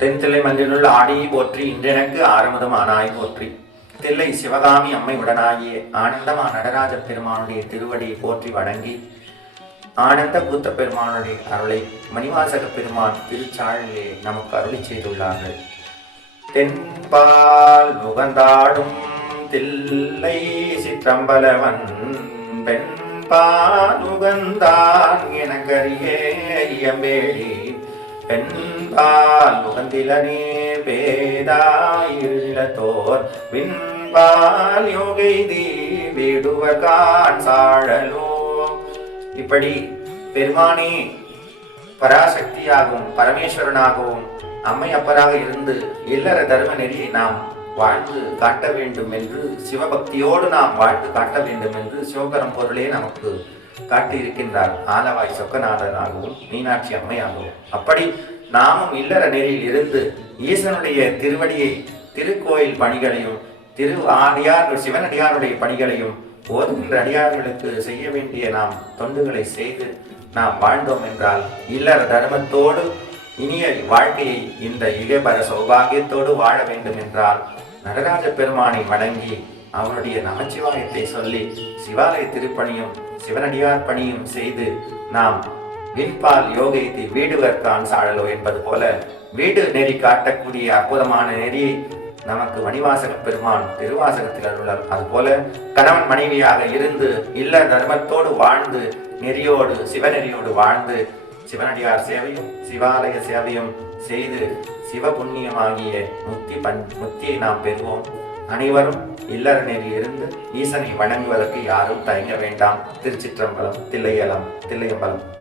தென்தில்லை மன்றினுள் ஆடி போற்றி இன்றெனக்கு ஆரமுதம் ஆனாய் போற்றி. தில்லை சிவகாமி அம்மை உடனாகிய ஆனந்தமா நடராஜ பெருமானுடைய திருவடியை போற்றி வணங்கி ஆனந்த கூத்த பெருமானுடைய அருளை மணிவாசக பெருமான் திருச்சாழிலே நமக்கு அருளி செய்துள்ளார்கள். தென்பால் நுகர்ந்தாடும் தில்லை சிற்றம்பலவன் பெண்பால் நுகர்ந்தான் எனக்கரியம்பேடி பெண்பால் நுகர்ந்திலனே பேதாயிழத்தோர் விண்பால் யோகைதி விடுவகான் சாழலோ. இப்படி பெருமானே பராசக்தியாகவும் பரமேஸ்வரனாகவும் அம்மை அப்பராக இருந்து இல்லற தர்ம நெறியை நாம் வாழ்ந்து காட்ட வேண்டும் என்று, சிவபக்தியோடு நாம் வாழ்ந்து காட்ட வேண்டும் என்று சிவபெரும் பொருளே நமக்கு காட்டியிருக்கின்றார். ஆலவாய் சொக்கநாதனாகவும் மீனாட்சி அம்மையாகவும். அப்படி நாமும் இல்லற நெறியில் இருந்து ஈசனுடைய திருவடியை திருக்கோயில் பணிகளையும் சிவனடியாருடைய பணிகளையும் ஓதுகின்ற அடியார்களுக்கு செய்ய வேண்டிய நாம் தொண்டுகளை செய்து நாம் வாழ்ந்தோம் என்றால் இல்லற தர்மத்தோடு இனிய வாழ்க்கையை இந்த இகபர சௌபாகியத்தோடு வாழ வேண்டும் என்றால் நடராஜ பெருமானை வணங்கி அவருடைய நமச்சிவாயத்தை சொல்லி சிவாலய திருப்பணியும் சிவனடியார் பணியும் செய்து நாம் விண்பால் யோகைத்து வீடுவர்கான் சாழலோ என்பது போல வீடு நெறி காட்டக்கூடிய அற்புதமான நெறியை நமக்கு மணிவாசக பெருமான் திருவாசகத்தில் அருளார். அதுபோல கணவன் மனைவியாக இருந்து இல்ல தர்மத்தோடு வாழ்ந்து நெறியோடு சிவநெறியோடு வாழ்ந்து சிவனடியார் சேவையும் சிவாலய சேவையும் செய்து சிவபுண்ணியமாகிய முத்தியை நாம் பெறுவோம். அனைவரும் இல்லற நெறி இருந்து ஈசனை வணங்குவதற்கு யாரும் தயங்க வேண்டாம். திருச்சிற்றம்பலம், தில்லையம்பலம்.